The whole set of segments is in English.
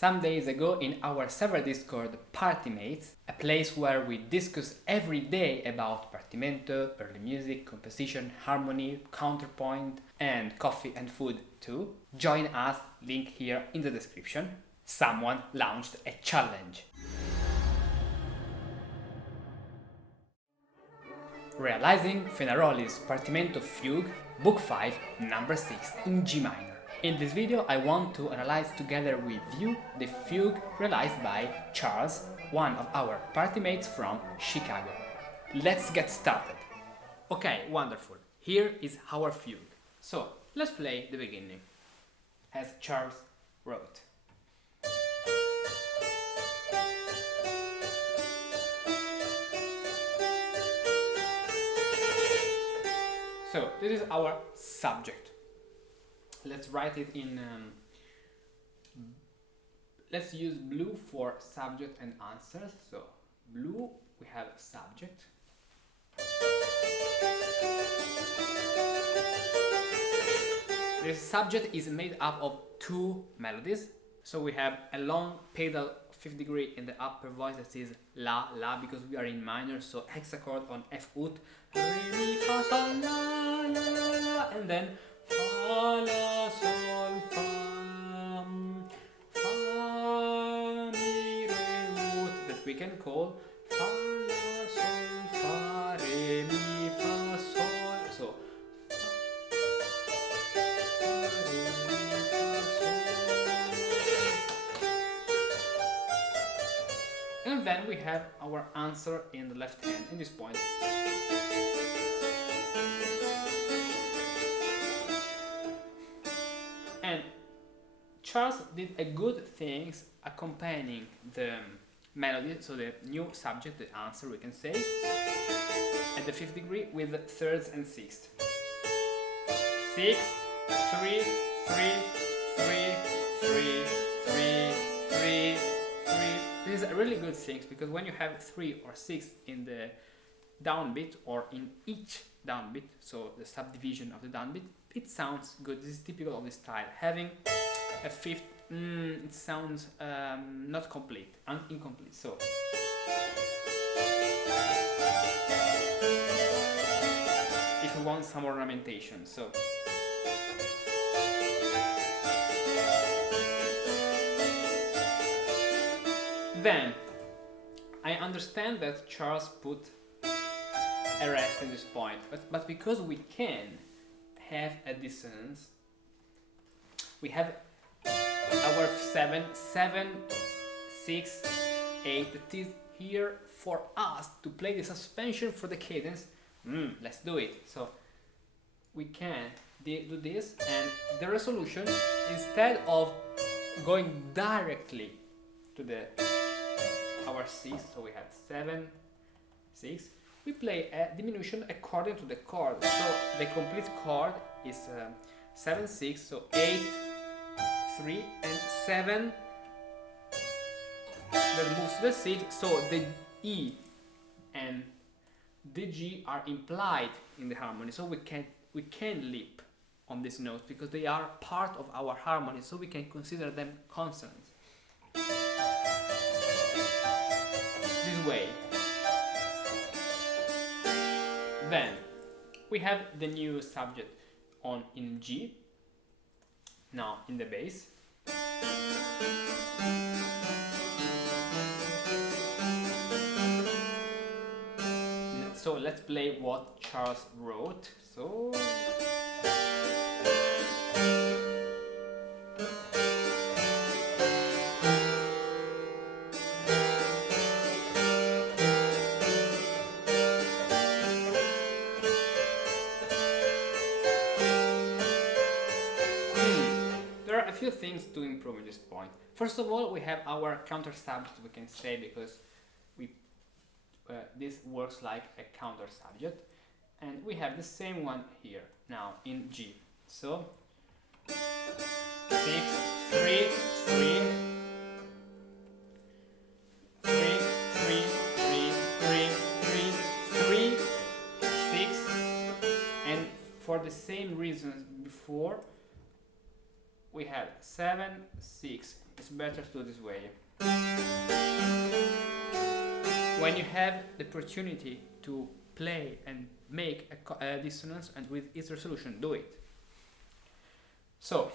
some days ago in our server Discord Partimates, a place where we discuss every day about Partimento, early music, composition, harmony, counterpoint, and coffee and food too. Join us, link here in the description. Someone launched a challenge. Realizing Fenaroli's Partimento Fugue, Book 5, number 6 in G minor. In this video I want to analyze together with you the fugue realized by Charles, one of our partymates from Chicago. Let's get started. Okay, wonderful. Here is our fugue. So, let's play the beginning, as Charles wrote. So, this is our subject. Let's write it in, let's use blue for subject and answers. So, blue, we have subject. This subject is made up of two melodies. So we have a long pedal 5th degree in the upper voice that is La, La, because we are in minor, so hexachord on F ut, Re, Mi, Fa, Sol, La, La, La, La, and then Fa, La, Sol, Fa, Fa, Mi, Re, ut, that we can call Fa, La, Sol, Fa, Re, Mi, Fa, Sol. So and then we have our answer in the left hand in this point. And Charles did a good things accompanying the melody, so the new subject, the answer we can say, at the 5th degree with the thirds and sixths. 6, 3, 3, 3, 3, 3, 3. This is a really good thing because when you have 3 or 6 in the downbeat or in each downbeat, so the subdivision of the downbeat, it sounds good. This is typical of this style. Having a 5th, it sounds not complete, incomplete. So if you want some ornamentation, so then I understand that Charles put a rest in this point, but because we can have a dissonance, we have our 7, 6, 8 that is here for us to play the suspension for the cadence. Let's do it. So we can do this, and the resolution, instead of going directly to the our 6, so we have 7, 6, we play a diminution according to the chord. So the complete chord is 7, 6, so 8, 3, and 7 that moves to the 6, so the E and the G are implied in the harmony, so we can leap on these notes because they are part of our harmony, so we can consider them consonants. This way. Then we have the new subject in G, now in the bass. So let's play what Charles wrote. So a few things to improve at this point. First of all, we have our counter subject, we can say, because this works like a counter subject, and we have the same one here now in G. So 6, 3, 3, 3, 3, 3, 3, 3, 6, and for the same reasons before, we have 7, 6. It's better to do this way. When you have the opportunity to play and make a dissonance and with its resolution, do it. So,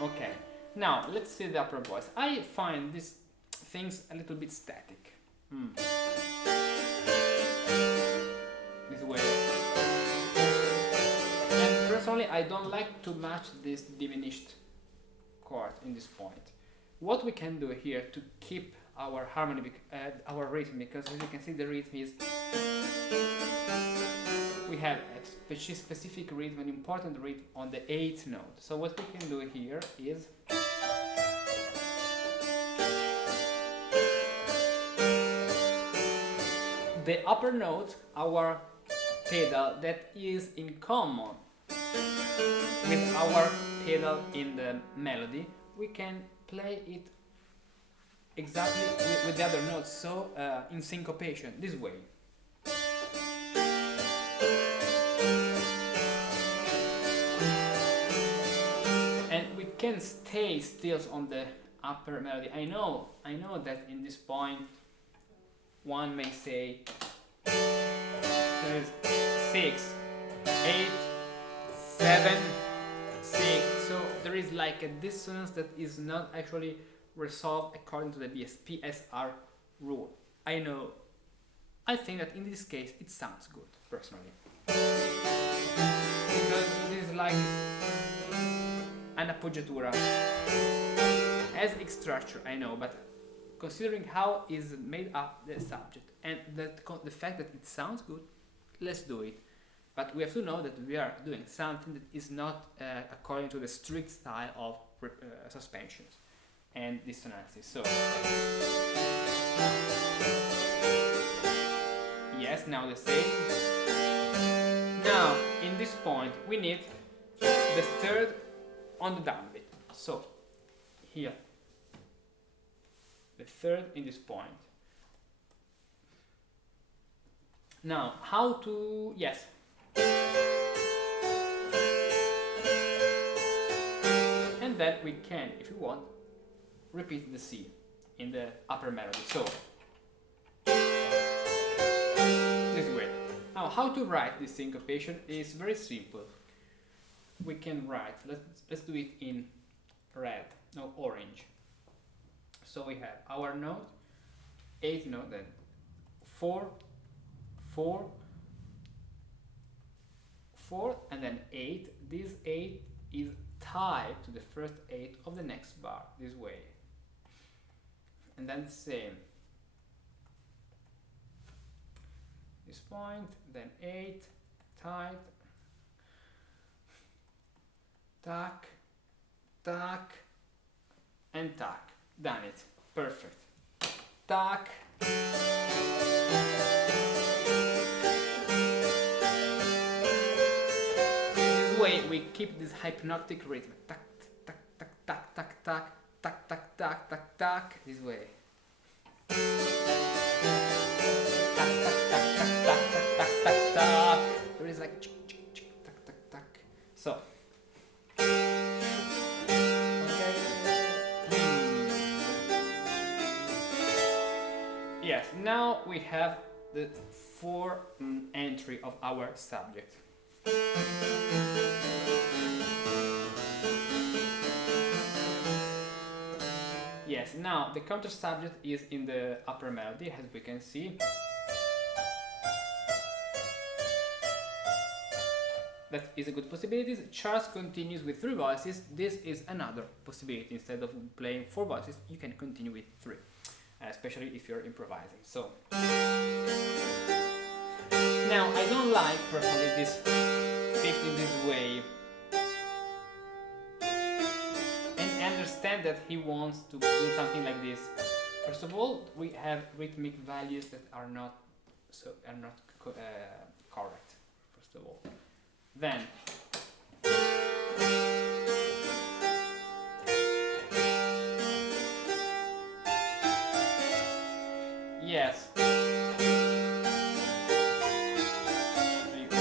okay, now let's see the upper voice. I find these things a little bit static. This way. And personally, I don't like to match this diminished chord in this point. What we can do here to keep our harmony, our rhythm, because as you can see the rhythm is, we have a specific rhythm, an important rhythm on the 8th note. So what we can do here is the upper note, our pedal that is in common with our pedal in the melody, we can play it exactly with the other notes, so in syncopation, this way. And we can stay still on the upper melody. I know that in this point one may say there is 6, 8, 7, 6. So there is like a dissonance that is not actually resolved according to the PSR rule. I know. I think that in this case it sounds good, personally. Because it is like an appoggiatura. As its structure, I know, but considering how is made up the subject and the fact that it sounds good, let's do it. But we have to know that we are doing something that is not according to the strict style of suspensions and dissonances. So yes, now the same. Now in this point we need the third on the downbeat. So here, the third in this point. Now how to, yes. And then we can, if you want, repeat the C in the upper melody. So this way. Now how to write this syncopation is very simple. We can write, let's do it in red, no, orange. So we have our note, 8th note, then 4, 4, 4, and then 8. This 8 is tied to the first 8 of the next bar, this way. And then same. This point, then 8, tied, tack, tack, and tack. Done it. Perfect. Tack. This way we keep this hypnotic rhythm. Tack, tack, tack, tack, tack, tack, tack, tack, tack, tack, tack. This way. Tack, tack, tack, tack, tack, tack, tack, tack, tack. There is like chick, chick, chick, tack, tack, tack. So. Yes, now we have the 4th entry of our subject. Yes, now the counter subject is in the upper melody, as we can see. That is a good possibility. Charles continues with 3 voices. This is another possibility. Instead of playing 4 voices, you can continue with 3. Especially if you're improvising. So now I don't like personally this 5th in this way, and I understand that he wants to do something like this. First of all, we have rhythmic values that are not correct. First of all, then yes. There you go.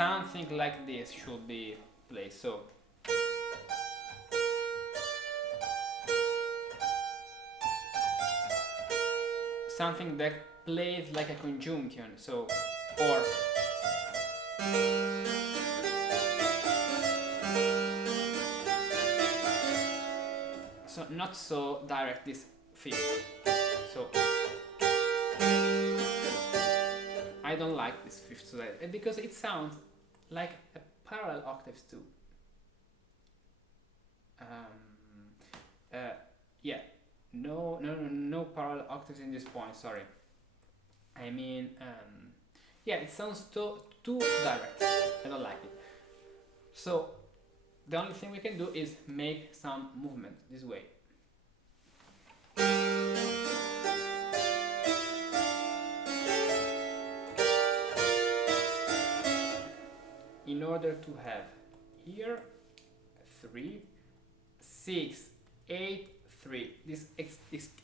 something like this should be played. So something that plays like a conjunction, so, or so not so direct this fifth. So I don't like this fifth so that, because it sounds like a parallel octaves too. Yeah, no parallel octaves in this point. Sorry. I mean, yeah, it sounds too direct. I don't like it. So the only thing we can do is make some movement this way. In order to have here 3, 6, 8, 3, this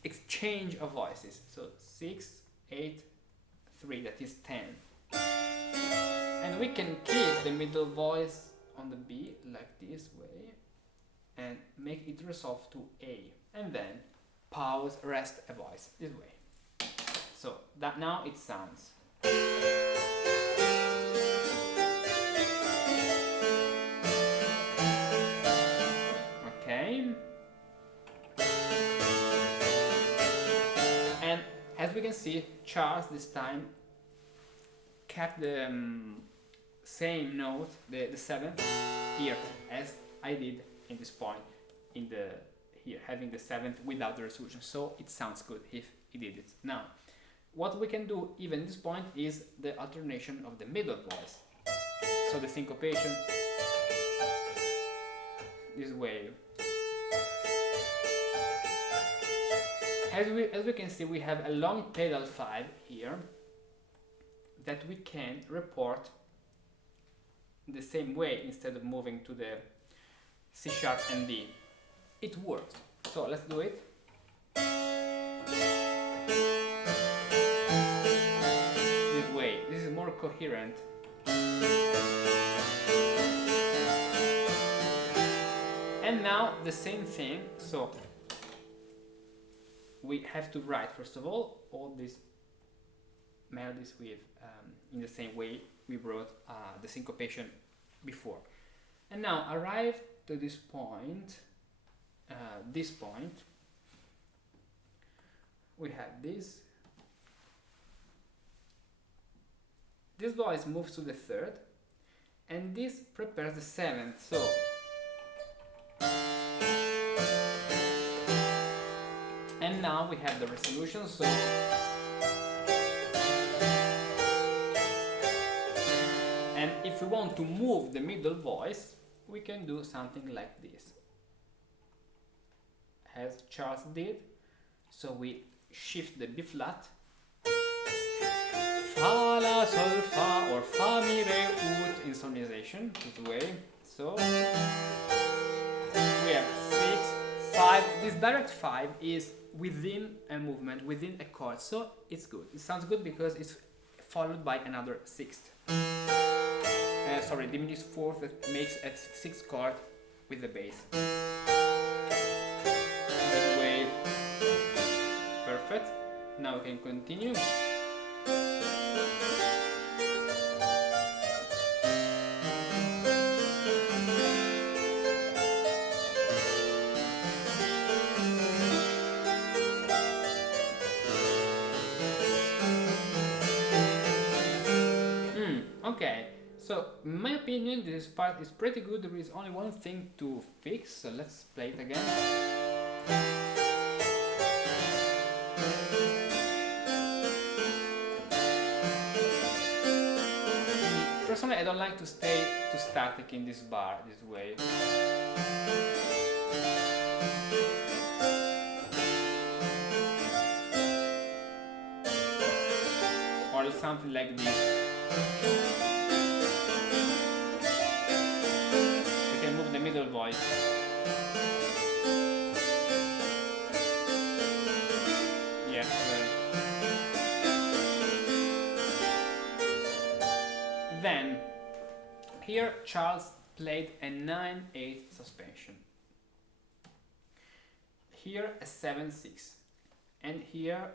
exchange of voices. So 6, 8, 3, that is 10. And we can keep the middle voice on the B like this way and make it resolve to A, and then pause, rest a voice this way. So that now it sounds. Okay. And as we can see, Charles this time kept the same note, the seventh here, as I did in this point, in the here, having the seventh without the resolution. So it sounds good if he did it. Now, what we can do even at this point is the alternation of the middle voice. So the syncopation this way. As we can see, we have a long pedal 5 here that we can report the same way instead of moving to the C sharp and D. It works. So let's do it. This way. This is more coherent. And now the same thing. So we have to write first of all these melodies with in the same way we wrote the syncopation before. And now arrive to this point. We have this. This voice moves to the third, and this prepares the seventh. So and now we have the resolution. So and if we want to move the middle voice, we can do something like this, as Charles did. So we shift the B flat, Fa, La, Sol, Fa, or Fa, Mi, Re, Ut in sonization, this way. So we have 6, 5. This direct 5 is within a movement, within a chord, so it's good. It sounds good because it's followed by another sixth. Sorry, diminished fourth that makes a sixth chord with the bass. This way. Perfect. Now we can continue. Okay, so in my opinion this part is pretty good. There is only one thing to fix, so let's play it again. Personally, I don't like to stay too static in this bar this way. Or something like this. We can move the middle voice. Yes. Then Here Charles played a 9/8 suspension. Here a 7/6, and here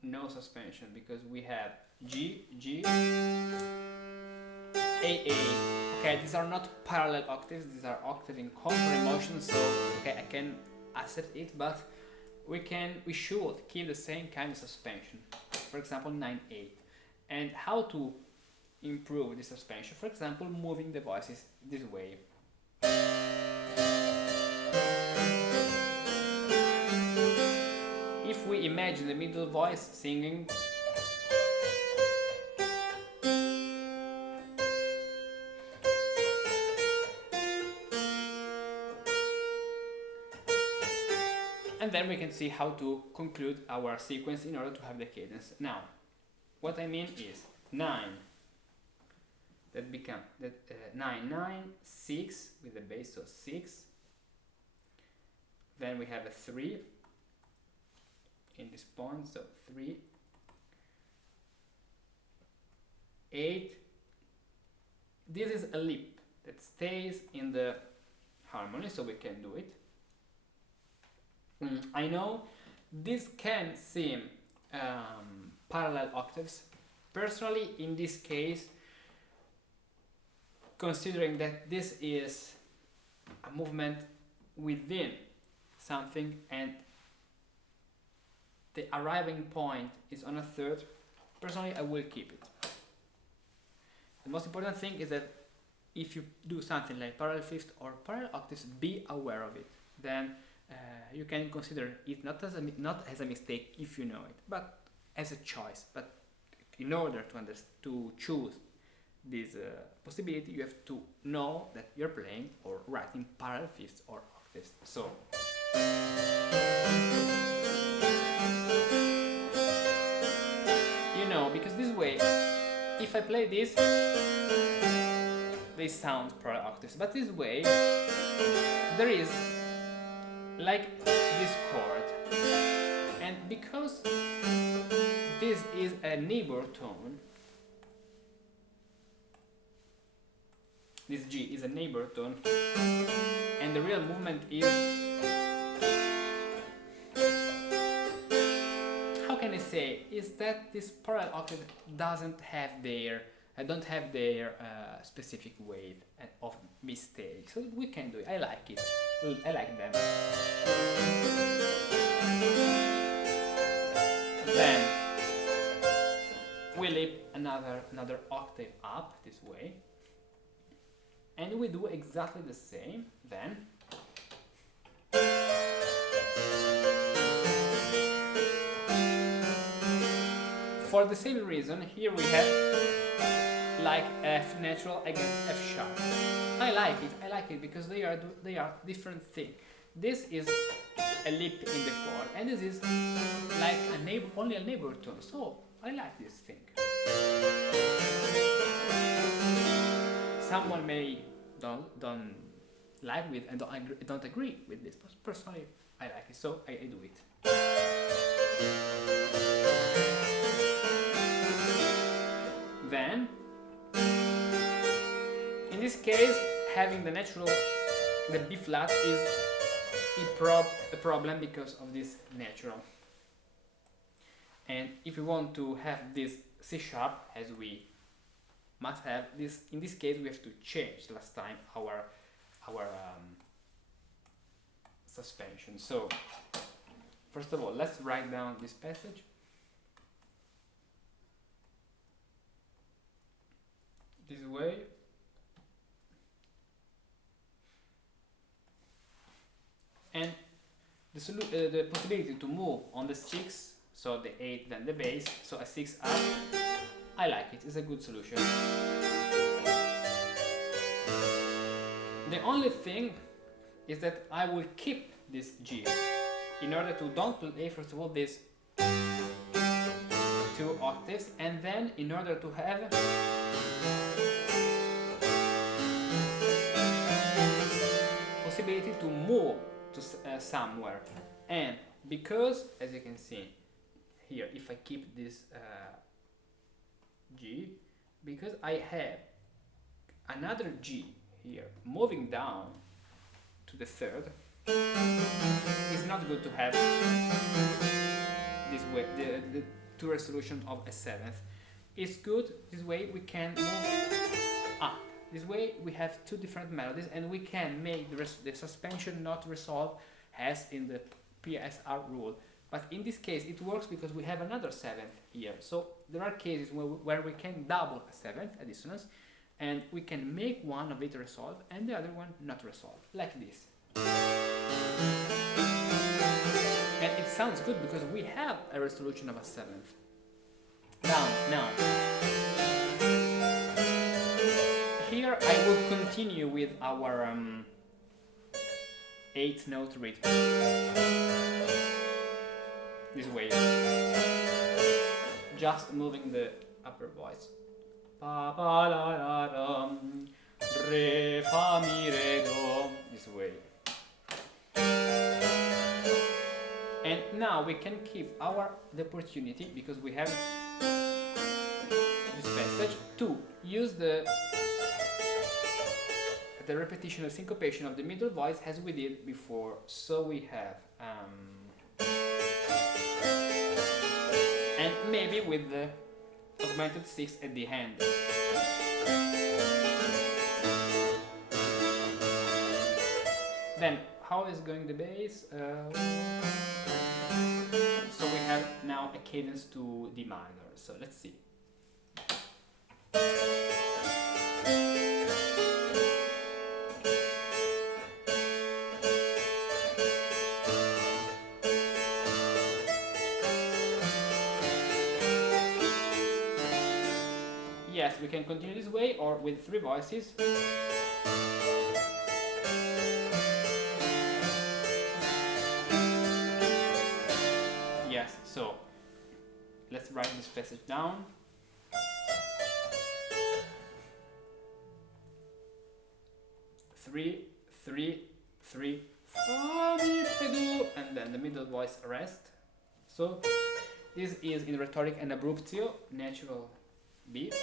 no suspension because we have G, G, A, A. Okay, these are not parallel octaves, these are octaves in contrary motion, so okay, I can accept it, but we should keep the same kind of suspension. For example, 9/8. And how to improve this suspension? For example, moving the voices this way. If we imagine the middle voice singing, and then we can see how to conclude our sequence in order to have the cadence. Now, what I mean is 9, that become 9, 9, 6 with the bass, so 6. Then we have a 3 in this point, so 3, 8. This is a lip that stays in the harmony, so we can do it. I know this can seem parallel octaves. Personally, in this case, considering that this is a movement within something and the arriving point is on a third, personally I will keep it. The most important thing is that if you do something like parallel fifth or parallel octaves, be aware of it. Then you can consider it not as a mistake if you know it, but as a choice. But in order to choose this possibility, you have to know that you're playing or writing parallel fifths or octaves. So you know, because this way, if I play this, they sound parallel octaves, but this way there is like this chord, and because this is a neighbor tone, this G is a neighbor tone, and the real movement is, how can I say, is that this parallel octave don't have their specific wave of mistake, so we can do it. I like it. I like them. Then we lift another octave up this way, and we do exactly the same. Then for the same reason, here we have like F natural against F sharp. I like it because they are different things. This is a lip in the chord, and this is like only a neighbor tone. So I like this thing. Someone may don't like with and don't agree with this, but personally I like it, so I do it. Then, in this case, having the B flat is a problem because of this natural. And if we want to have this C sharp, as we must have this, in this case we have to change last time our suspension. So, first of all, let's write down this passage. This way. And the possibility to move on the 6, so the 8 then the bass, so a 6 up, I like it, it's a good solution. The only thing is that I will keep this G in order to don't play first of all these 2 octaves, and then in order to have possibility to move to somewhere. And because, as you can see here, if I keep this G, because I have another G here, moving down to the third, it's not good to have this way, the two resolutions of a seventh. It's good this way we can move up. This way we have two different melodies and we can make the suspension not resolve as in the PSR rule. But in this case it works because we have another seventh here. So there are cases where we can double a seventh, a dissonance, and we can make one of it resolve and the other one not resolve, like this. And it sounds good because we have a resolution of a seventh. Now. Here I will continue with our 8th note rhythm. This way. Just moving the upper voice. Pa pa la la dum, re fa mi re do. This way. And now we can keep the opportunity, because we have this passage, to use the repetition, the syncopation of the middle voice as we did before. So we have and maybe with the augmented 6 at the end. Then how is going the bass? So we have now a cadence to D minor. So let's see. Yes, we can continue this way or with 3 voices. Yes, so let's write this passage down. Three, three, three, and then the middle voice rest. So this is in rhetoric and abruptio, natural beat.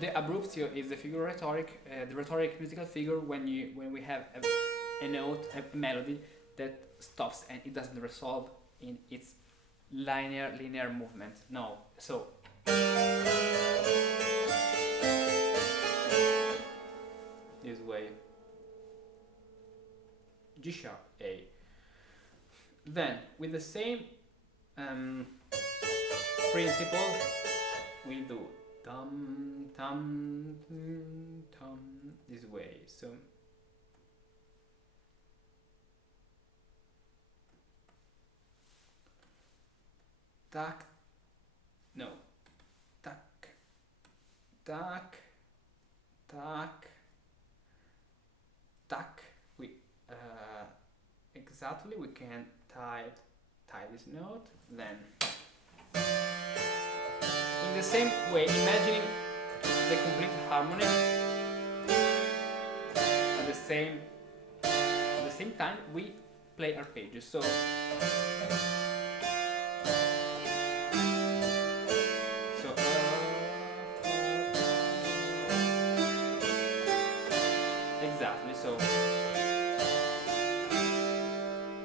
The abruptio is the figure rhetoric, the rhetoric musical figure when we have a note, a melody that stops and it doesn't resolve in its linear movement. No, so this way. G sharp A. Then with the same principle, we do tum tum tum this way. So tac, no, tac, tac, tac, tac. We exactly we can tie this note. Then in the same way, imagining the complete harmony at the same time we play arpeggios. So exactly. So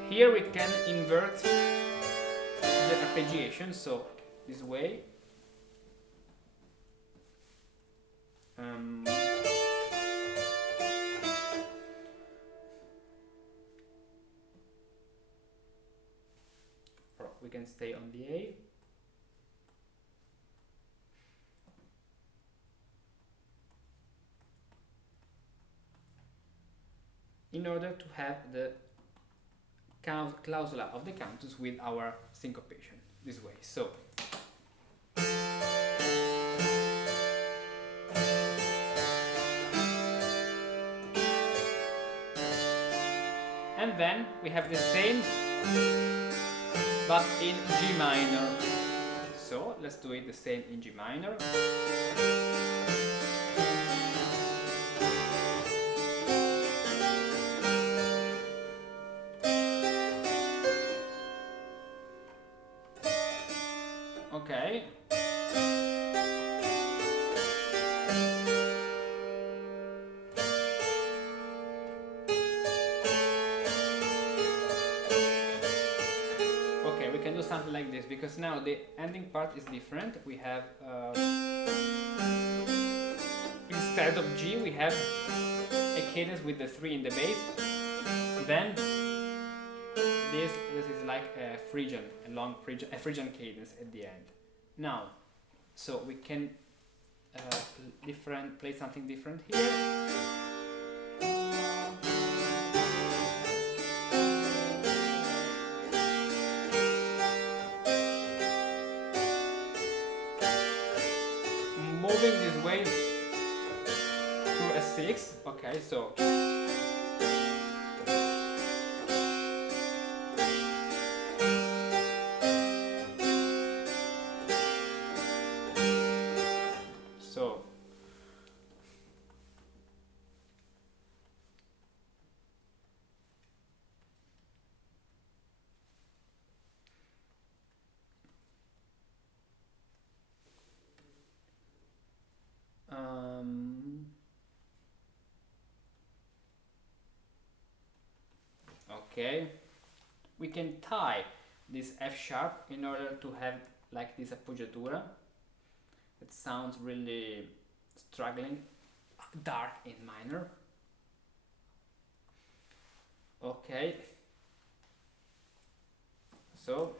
here we can invert the arpeggiation. So this way. We can stay on the A. In order to have the clausula of the cantus with our syncopation this way. So and then we have the same but in G minor. So let's do it the same in G minor. Okay. because now the ending part is different. We have instead of G we have a cadence with the 3 in the bass. Then this is like a Phrygian, a Phrygian cadence at the end. Now, so we can play something different here. Moving this way to a 6. Okay, so okay, we can tie this F sharp in order to have like this appoggiatura. It sounds really struggling, dark in minor. Okay, so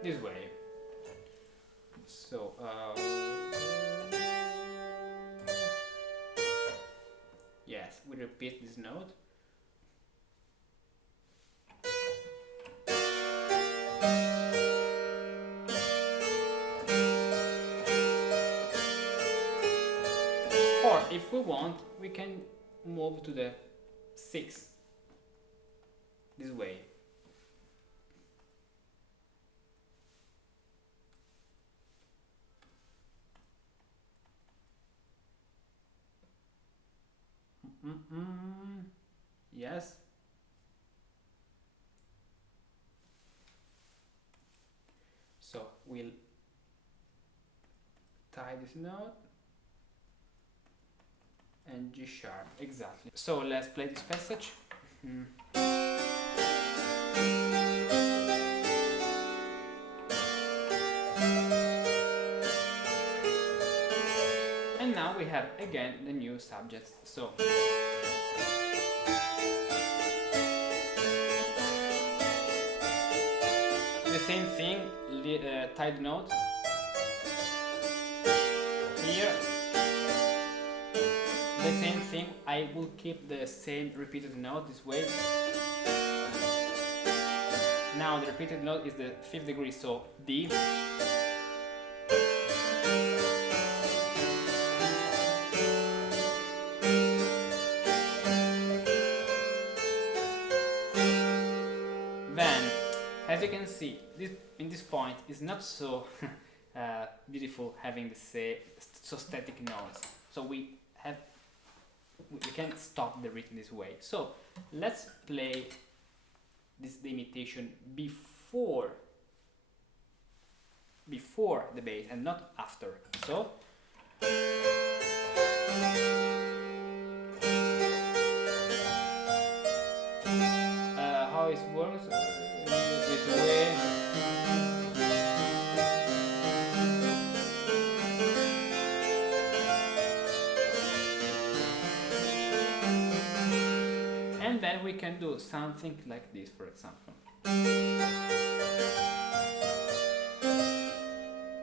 this way. So yes, we repeat this note. Or if we want, we can move to the 6 this way. Yes. So we'll tie this note and G sharp, exactly. So let's play this passage. And now we have again the new subjects. So the same thing, tied note here. The same thing, I will keep the same repeated note this way. Now the repeated note is the 5th degree, so D. Then, as you can see, in this point is not so beautiful having so static notes. So we can't stop the rhythm this way. So let's play the imitation before the bass and not after. So how it works this way. And then we can do something like this, for example.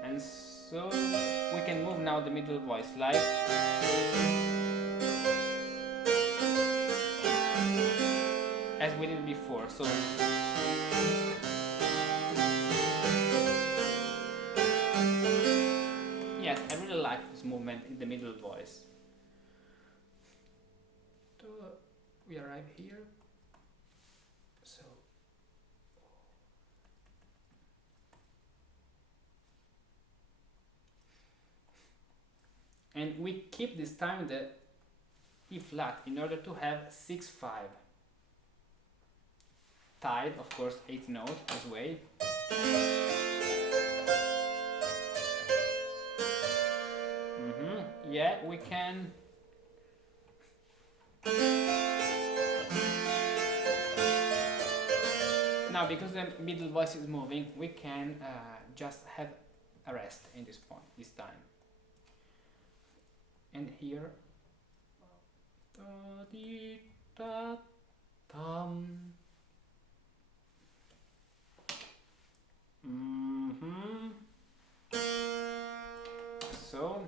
And so we can move now the middle voice like as we did before. So yes, I really like this movement in the middle voice. So we arrive here. So and we keep this time the E flat in order to have 6/5 tied, of course, 8th note this way. yeah, we can. Now, because the middle voice is moving, we can just have a rest in this point, this time. And here, so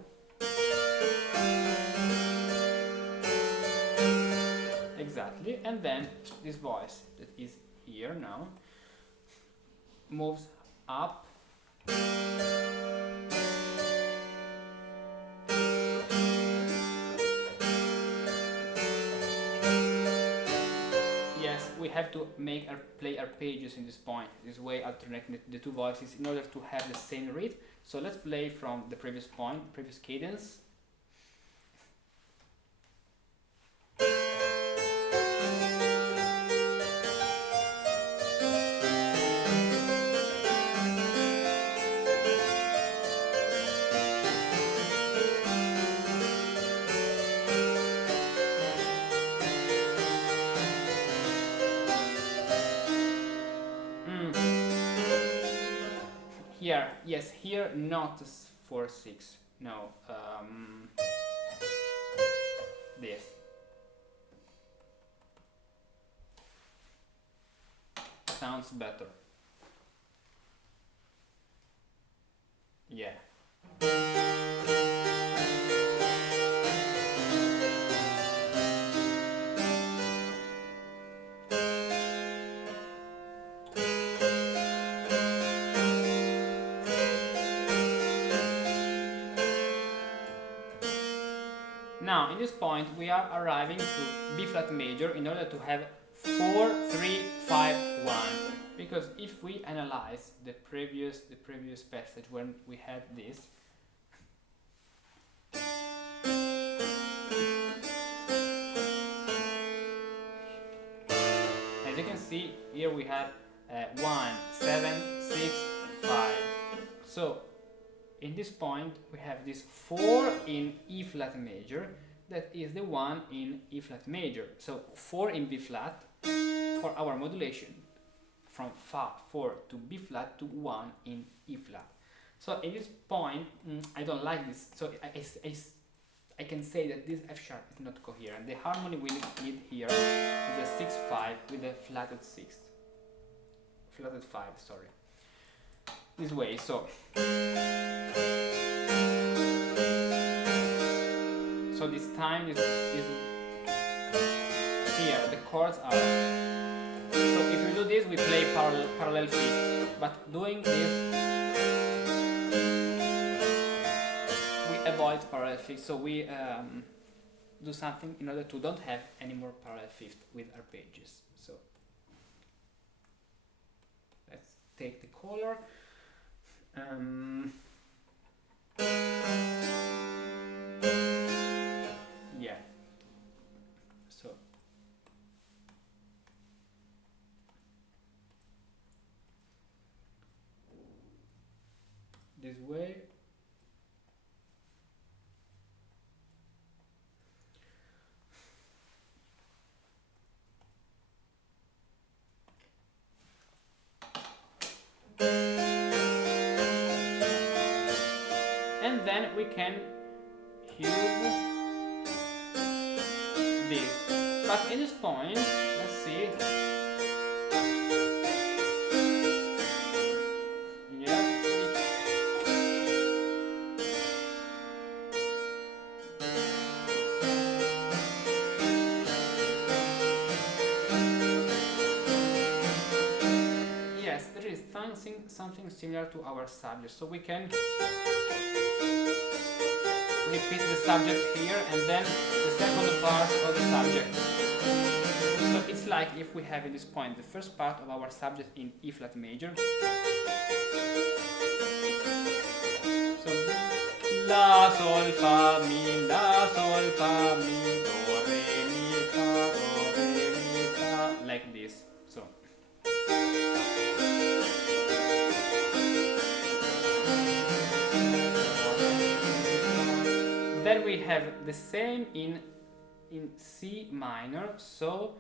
exactly, and then this voice that is here now moves up. Yes, we have to make play arpeggios in this point, this way alternating the two voices in order to have the same rhythm. So let's play from the previous point, previous cadence. Here, yes, here not 4/6, no, this. Sounds better. Yeah. Now, in this point, we are arriving to B flat major in order to have 4, 3, 5, 1. Because if we analyze the previous passage when we had this, as you can see, here we have 1, 7, 6, 5. So in this point, we have this 4 in E flat major, that is the 1 in E flat major. So 4 in B flat for our modulation, from Fa 4 to B flat to 1 in E flat. So at this point, I don't like this. So I can say that this F sharp is not coherent. The harmony we need here is a 6/5 with a flatted 6th, flatted 5. Sorry. This way, so this time is here, the chords are, so if we do this, we play parallel fifth, but doing this, we avoid parallel fifth, so we do something in order to don't have any more parallel fifth with arpeggios. So let's take the color. Yeah. So this way. And then we can use this. But in this point, let's see. Yeah. Yes, there is something similar to our subject, so we can repeat the subject here and then the second part of the subject. So it's like if we have at this point the first part of our subject in E flat major. So La Sol Fa Mi, La Sol Fa Mi, Do Re Mi Fa, Do Re Mi Fa, like this. So then we have the same in C minor, so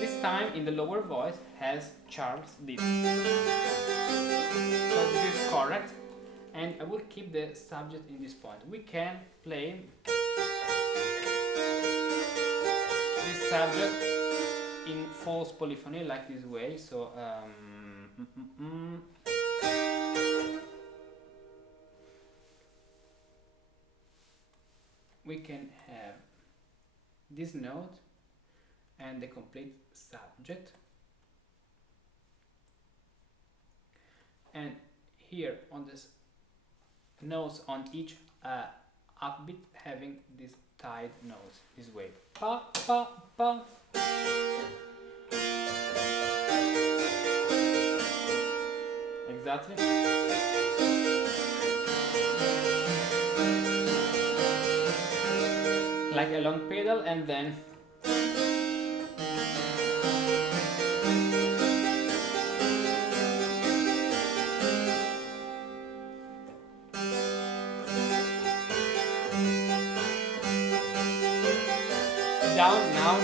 this time in the lower voice has Charles did. So this is correct, and I will keep the subject in this point. We can play this subject in false polyphony like this way. So we can have this note and the complete subject, and here on this notes on each upbeat having this tied notes this way. Pa pa pa. Exactly. Like a long pedal, and then down now,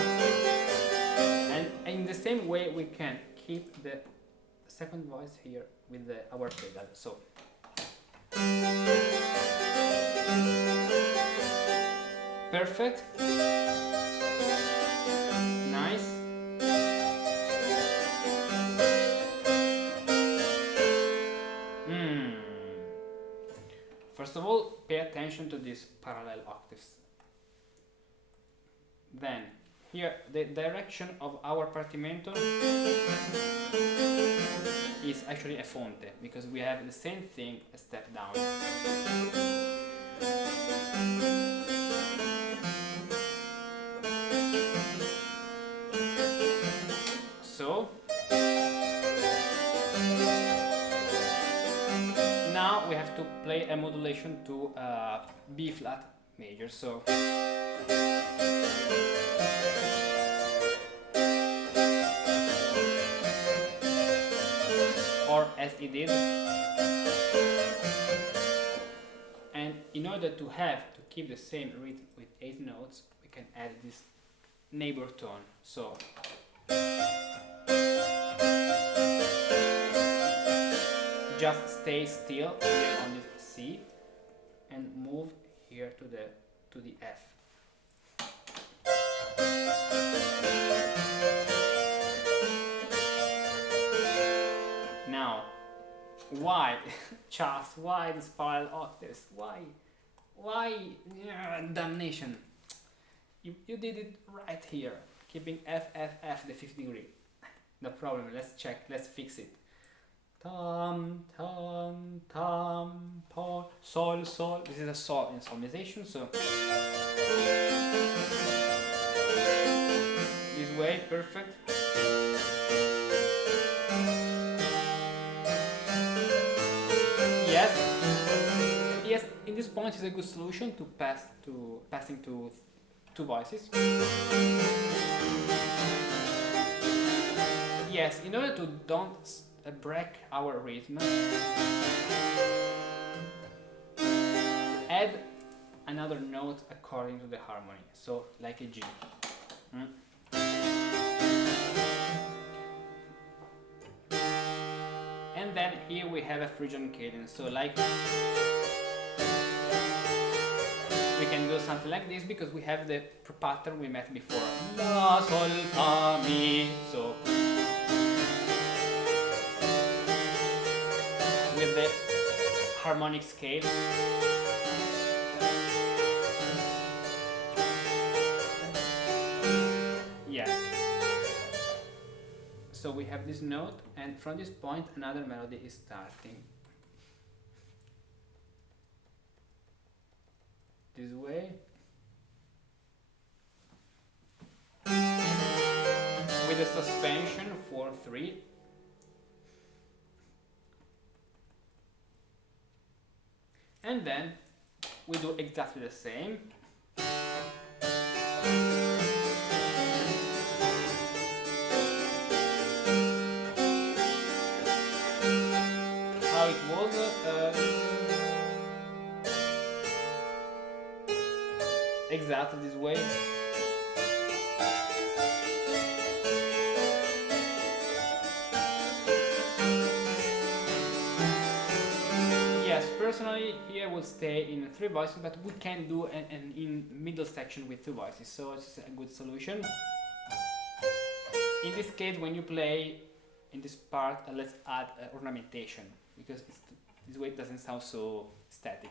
and in the same way we can keep the second voice here with our pedal. So perfect, nice. First of all, pay attention to these parallel octaves. Then here the direction of our Partimento is actually a fonte, because we have the same thing a step down. So now we have to play a modulation to B flat major. So or as he did, and in order to keep the same rhythm with 8 notes, we can add this neighbor tone. So just stay still here on this C and move here to the F. Now, why, Charles? Why these parallel octaves? Why? Damnation! You did it right here, keeping F, F, F, the 5th degree. No problem. Let's check. Let's fix it. Tam, tam, tam, pa, sol, sol. This is a sol in solmization, so this way, perfect. Yes, in this point is a good solution to passing to 2 voices. Yes, in order to don't break our rhythm, add another note according to the harmony, so like a G. And then here we have a Phrygian cadence, so like we can do something like this because we have the pattern we met before. La, sol, fa, mi. So with the harmonic scale. Yes. So we have this note, and from this point another melody is starting. This way. With a suspension 4-3. And then we do exactly the same. How it was? Exactly this way. Yes, personally here we'll stay in 3 voices, but we can do an in middle section with 2 voices, so it's a good solution. In this case, when you play in this part, let's add ornamentation, because this way it doesn't sound so static.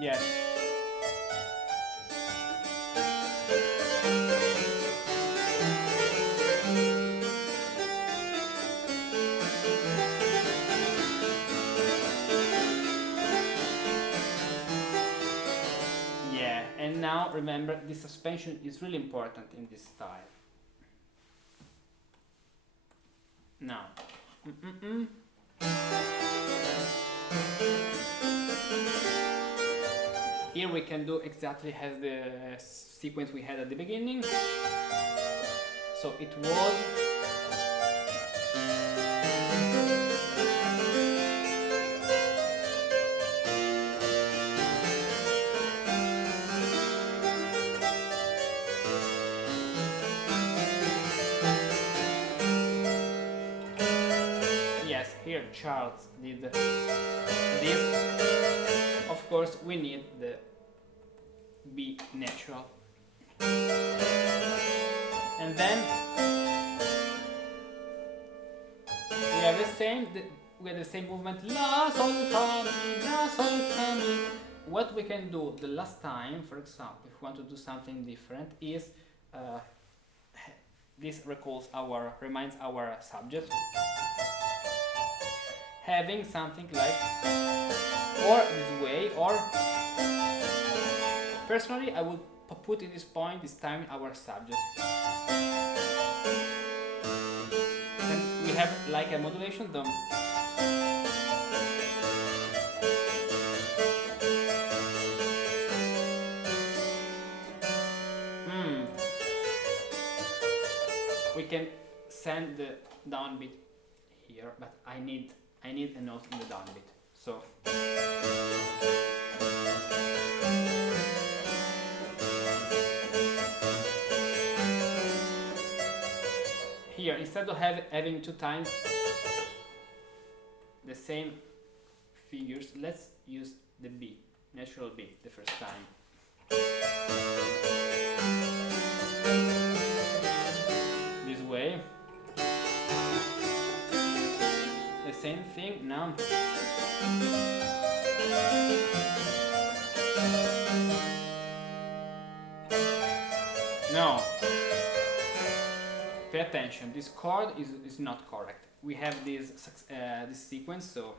Yes. Yeah, and now remember, this suspension is really important in this style. Now. Here we can do exactly as the sequence we had at the beginning. So it was yes, here Charles did this. Of course, we need the B natural. And then we have the same movement. La sol fa mi, la sol fa mi. What we can do the last time, for example, if we want to do something different, is this reminds our subject, having something like or this way, or personally I would put in this point this time our subject. And we have like a modulation done. We can send the downbeat here, but I need a note in the downbeat. So here, instead of having 2 times the same figures, let's use the B, natural B, the first time. This way. The same thing now. No. Pay attention, this chord is not correct. We have this sequence, so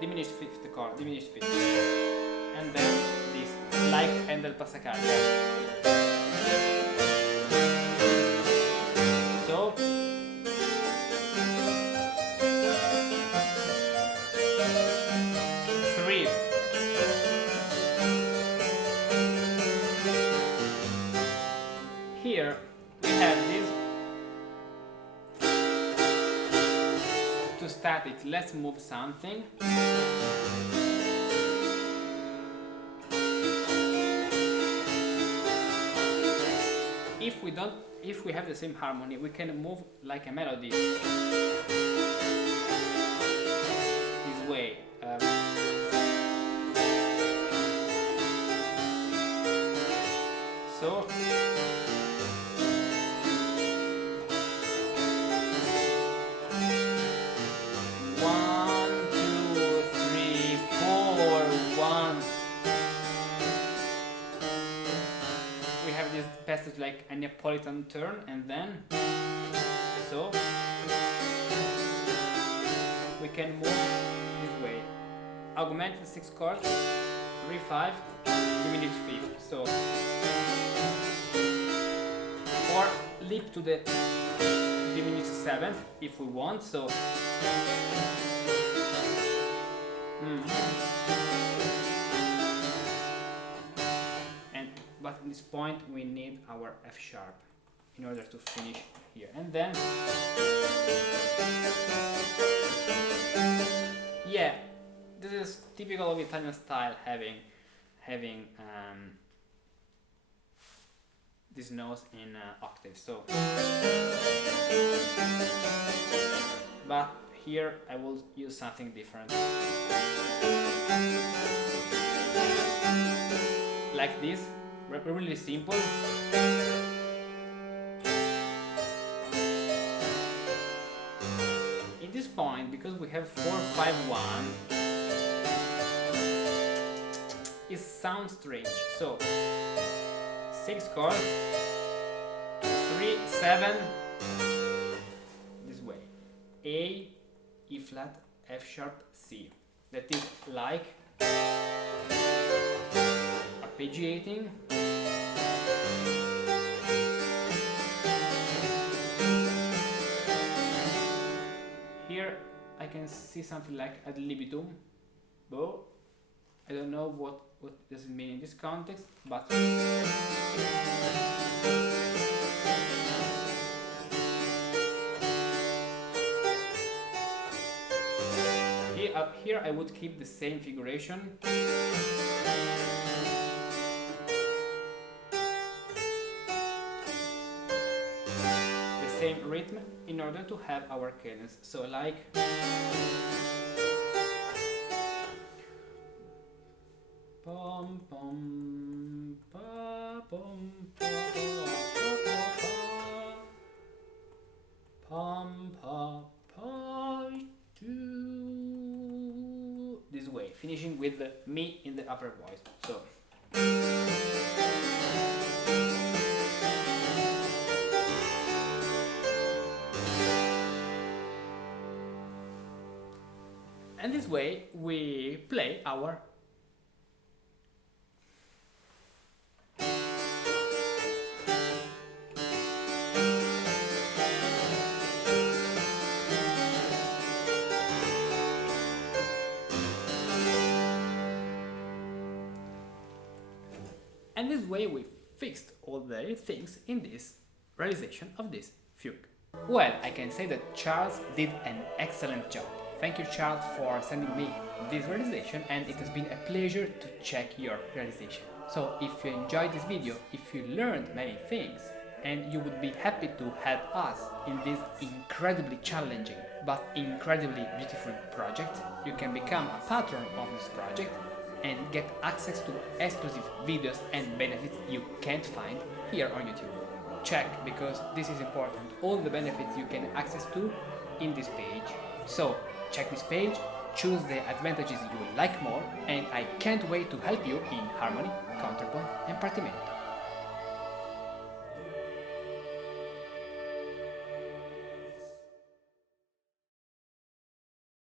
diminished fifth chord, diminished fifth, and then this, like Handel Passacaglia. So here we have this to static. Let's move something. If we have the same harmony, we can move like a melody this way. So passage like a Neapolitan turn, and then so we can move this way. augmented 6 chords, 3/5, diminished 5th. So, or leap to the diminished 7th if we want. So, but at this point we need our F sharp in order to finish here, and then yeah, this is typical of Italian style, having this note in octaves. So, but here I will use something different, like this, really simple. At this point, because we have 4-5-1, it sounds strange. So 6 chords, 3-7, this way, A, E flat, F sharp, C. That is like arpeggiating. Here I can see something like ad libitum, bow. I don't know what does it mean in this context, but here I would keep the same figuration. The same rhythm in order to have our cadence. So like pom pom pa pom pa pom pa pa do, this way, finishing with the mi in the upper voice. So and this way we play our and this way we fixed all the things in this realization of this fugue. Well, I can say that Charles did an excellent job. Thank you, Charles, for sending me this realization, and it has been a pleasure to check your realization. So if you enjoyed this video, if you learned many things, and you would be happy to help us in this incredibly challenging but incredibly beautiful project, you can become a patron of this project and get access to exclusive videos and benefits you can't find here on YouTube. Check, because this is important, all the benefits you can access to in this page. So check this page, choose the advantages you will like more, and I can't wait to help you in harmony, counterpoint and Partimento.